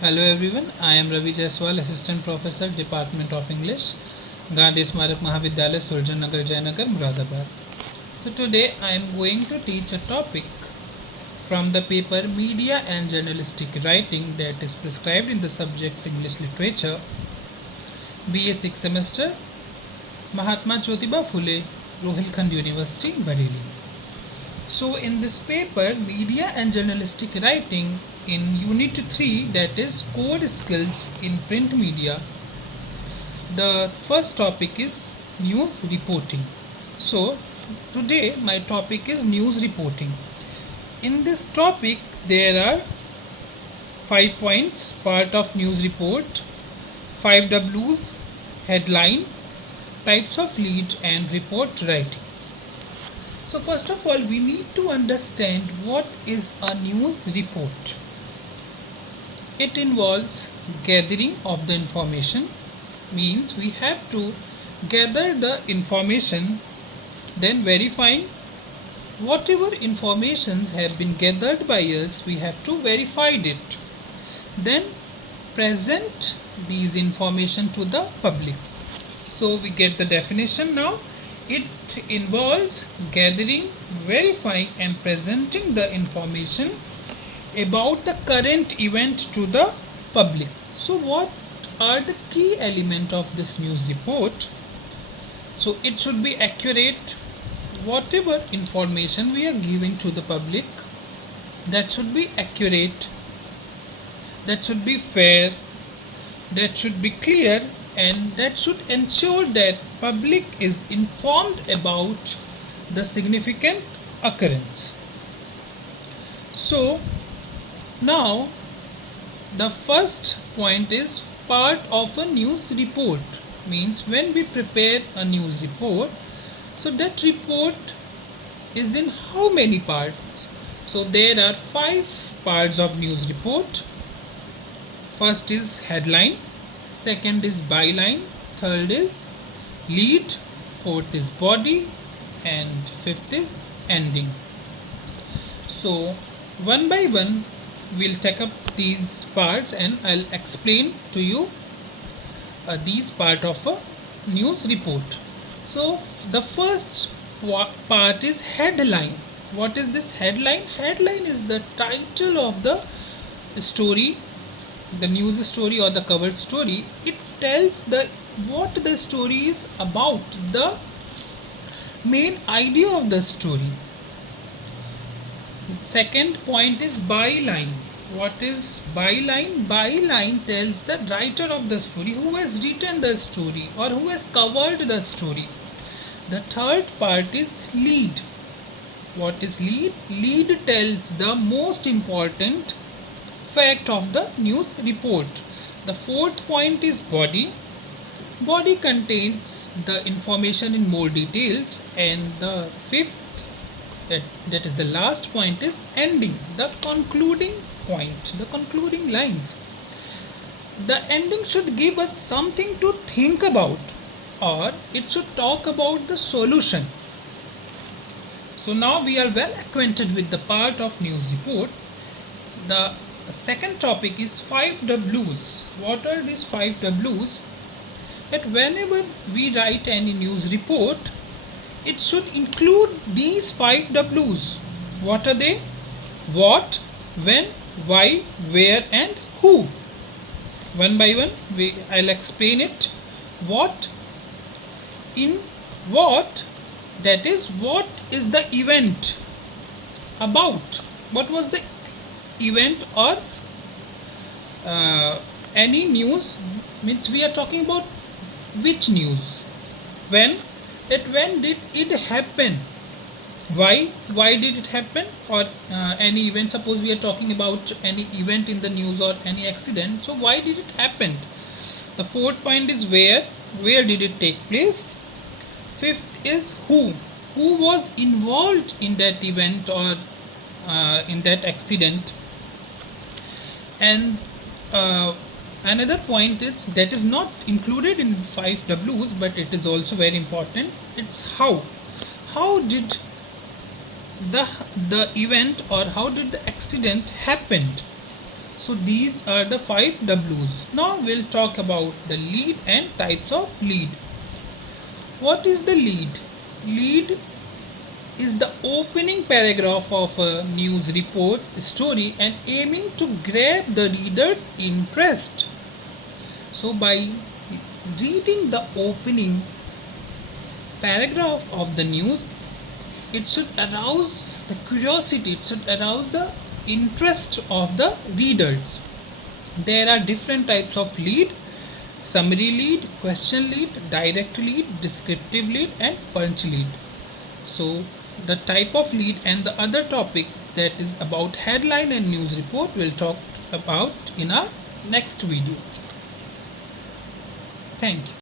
Hello everyone, I am Ravi Jaiswal, Assistant Professor, Department of English, Gandhi Smarak Mahavidyalaya, Surjan Nagar, Jayanagar, Muradabad. So today I am going to teach a topic from the paper Media and Journalistic Writing that is prescribed in the subjects English Literature, BA 6th semester, Mahatma Jyotiba Phule, Rohilkhand University, Bareilly. So in this paper, Media and Journalistic Writing in Unit 3, that is Core Skills in Print Media, the first topic is news reporting. So today my topic is news reporting. In this topic there are 5 points, part of news report, 5 W's, headline, types of lead and report writing. So first of all, we need to understand what is a news report. It involves gathering of the information, means we have to gather the information, then verifying whatever informations have been gathered by us, we have to verify it. Then present these information to the public. So we get the definition now. It involves gathering, verifying and presenting the information about the current event to the public. So what are the key elements of this news report? So it should be accurate. Whatever information we are giving to the public, that should be accurate, that should be fair, that should be clear, and that should ensure that public is informed about the significant occurrence. So now the first point is part of a news report, means when we prepare a news report, so that report is in how many parts? So there are 5 parts of news report. First is headline, second is byline, third is lead, fourth is body, and fifth is ending. So one by one we'll take up these parts and I'll explain to you these part of a news report. So the first part is headline. What is this headline? Headline is the title of the story, the news story or the covered story. It tells the what the story is about, the main idea of the story. Second point is byline. What is byline? Byline tells the writer of the story, who has written the story or who has covered the story. The third part is lead. What is lead? Lead tells the most important fact of the news report. The fourth point is body. Body contains the information in more details, and the fifth, that is the last point, is ending, the concluding point, the concluding lines. The ending should give us something to think about, or it should talk about the solution. So now we are well acquainted with the part of news report. The second topic is 5 W's. What are these 5 W's? That whenever we write any news report, it should include these 5 W's. What are they? What, when, why, where and who. One by one I'll explain it. What, in what, that is what is the event about, what was the event, or any news, means we are talking about which news. When, that when did it happen, why did it happen, or any event. Suppose we are talking about any event in the news or any accident, so why did it happen. The fourth point is where did it take place. Fifth is who was involved in that event or in that accident. And another point is that is not included in 5 W's, but it is also very important. It's how did the event or how did the accident happened. So these are the 5 W's. Now we'll talk about the lead and types of lead. What is the lead? Lead is the opening paragraph of a news report story and aiming to grab the reader's interest. So by reading the opening paragraph of the news, it should arouse the curiosity, it should arouse the interest of the readers. There are different types of lead: summary lead, question lead, direct lead, descriptive lead, and punch lead. So the type of lead and the other topics that is about headline and news report we'll talk about in our next video. Thank you.